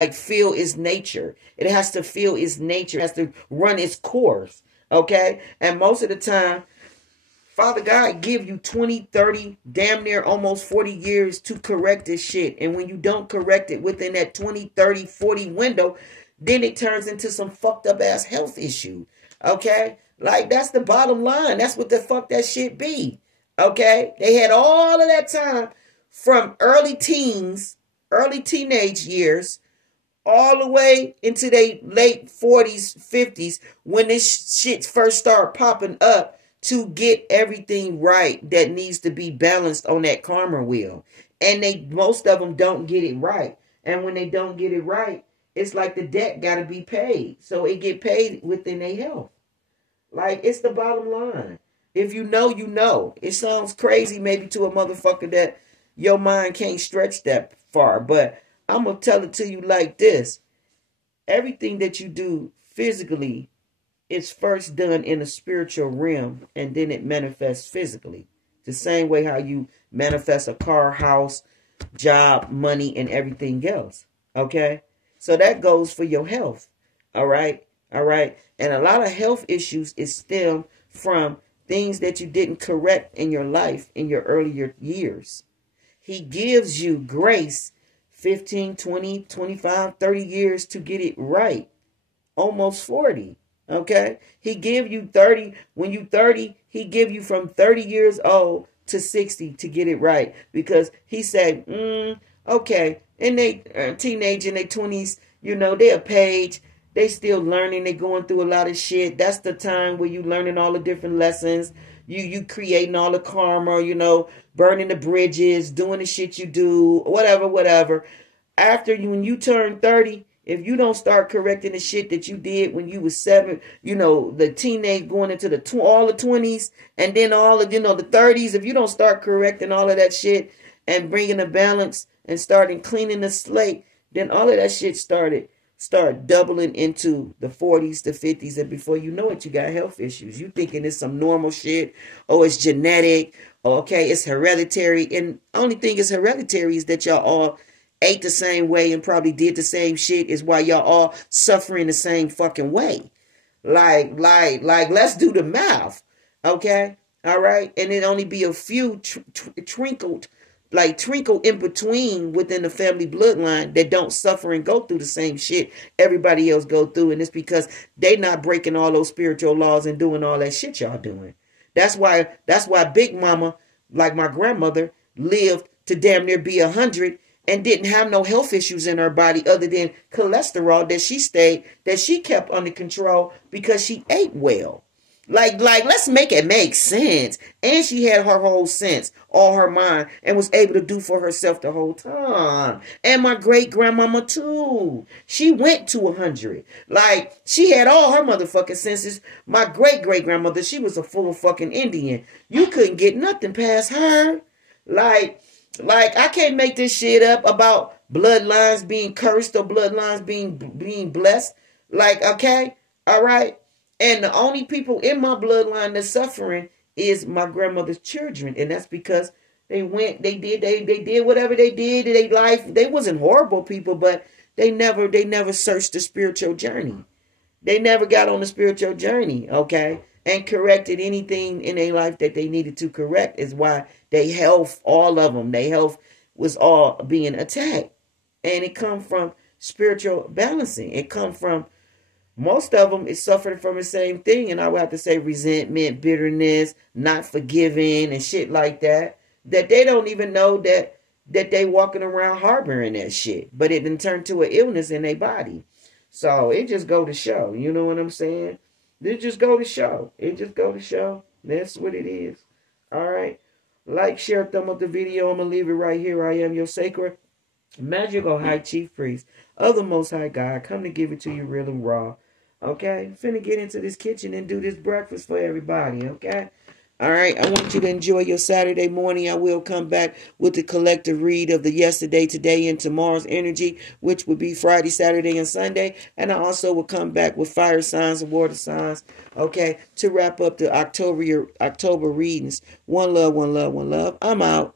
like feel its nature. It has to feel its nature. It has to run its course. Okay? And most of the time, Father God give you 20, 30, damn near almost 40 years to correct this shit. And when you don't correct it within that 20, 30, 40 window, then it turns into some fucked up ass health issue. Okay? Like, that's the bottom line. That's what the fuck that shit be. Okay? They had all of that time from early teens, early teenage years, all the way into their late 40s, 50s, when this shit first started popping up, to get everything right that needs to be balanced on that karma wheel. And most of them don't get it right. And when they don't get it right, it's like the debt got to be paid. So it get paid within their health. Like, it's the bottom line. If you know, you know. It sounds crazy maybe to a motherfucker that your mind can't stretch that far. But I'm going to tell it to you like this. Everything that you do physically, it's first done in a spiritual realm, and then it manifests physically. The same way how you manifest a car, house, job, money, and everything else. Okay? So that goes for your health. All right? All right? And a lot of health issues is stem from things that you didn't correct in your life in your earlier years. He gives you grace 15, 20, 25, 30 years to get it right. Almost 40. Okay? He give you 30. When you 30, he give you from 30 years old to 60 to get it right. Because he said, okay, and they teenage in their 20s, you know, they a page. They still learning. They going through a lot of shit. That's the time where you learning all the different lessons. You creating all the karma, you know, burning the bridges, doing the shit you do, whatever. After you, when you turn 30, if you don't start correcting the shit that you did when you was 7, you know, the teenage going into the all the 20s and then all of, you know, the 30s, if you don't start correcting all of that shit and bringing a balance and starting cleaning the slate, then all of that shit start doubling into the 40s, the 50s, and before you know it, you got health issues. You thinking it's some normal shit, oh, it's genetic, okay, it's hereditary, and only thing is hereditary is that y'all all ate the same way and probably did the same shit is why y'all all suffering the same fucking way. Like, let's do the math, okay? All right? And it only be a few trinkle in between within the family bloodline that don't suffer and go through the same shit everybody else go through. And it's because they not breaking all those spiritual laws and doing all that shit y'all doing. That's why Big Mama, like my grandmother, lived to damn near be 100 and didn't have no health issues in her body other than cholesterol that she kept under control because she ate well. Like, let's make it make sense. And she had her whole sense, all her mind, and was able to do for herself the whole time. And my great grandmama too. She went to 100. Like, she had all her motherfucking senses. My great grandmother, she was a full fucking Indian. You couldn't get nothing past her. Like I can't make this shit up about bloodlines being cursed or bloodlines being blessed. Like, okay, all right. And the only people in my bloodline that's suffering is my grandmother's children. And that's because they did whatever they did in their life. They wasn't horrible people, but they never searched the spiritual journey. They never got on the spiritual journey, okay? And corrected anything in their life that they needed to correct. Is why they health, all of them, their health was all being attacked. And it come from spiritual balancing. It come from, most of them is suffering from the same thing. And I would have to say resentment, bitterness, not forgiving and shit like that. That they don't even know that they walking around harboring that shit. But it done turned to an illness in their body. So it just go to show. You know what I'm saying? It just go to show. It just go to show. That's what it is. All right. Like, share, thumb up the video. I'm going to leave it right here. I am your sacred, magical high chief priest of the Most High God. Come to give it to you real and raw. Okay? Finna get into this kitchen and do this breakfast for everybody. Okay? All right, I want you to enjoy your Saturday morning. I will come back with the collective read of the yesterday, today, and tomorrow's energy, which would be Friday, Saturday, and Sunday. And I also will come back with fire signs and water signs, okay, to wrap up the October readings. One love, one love, one love. I'm out.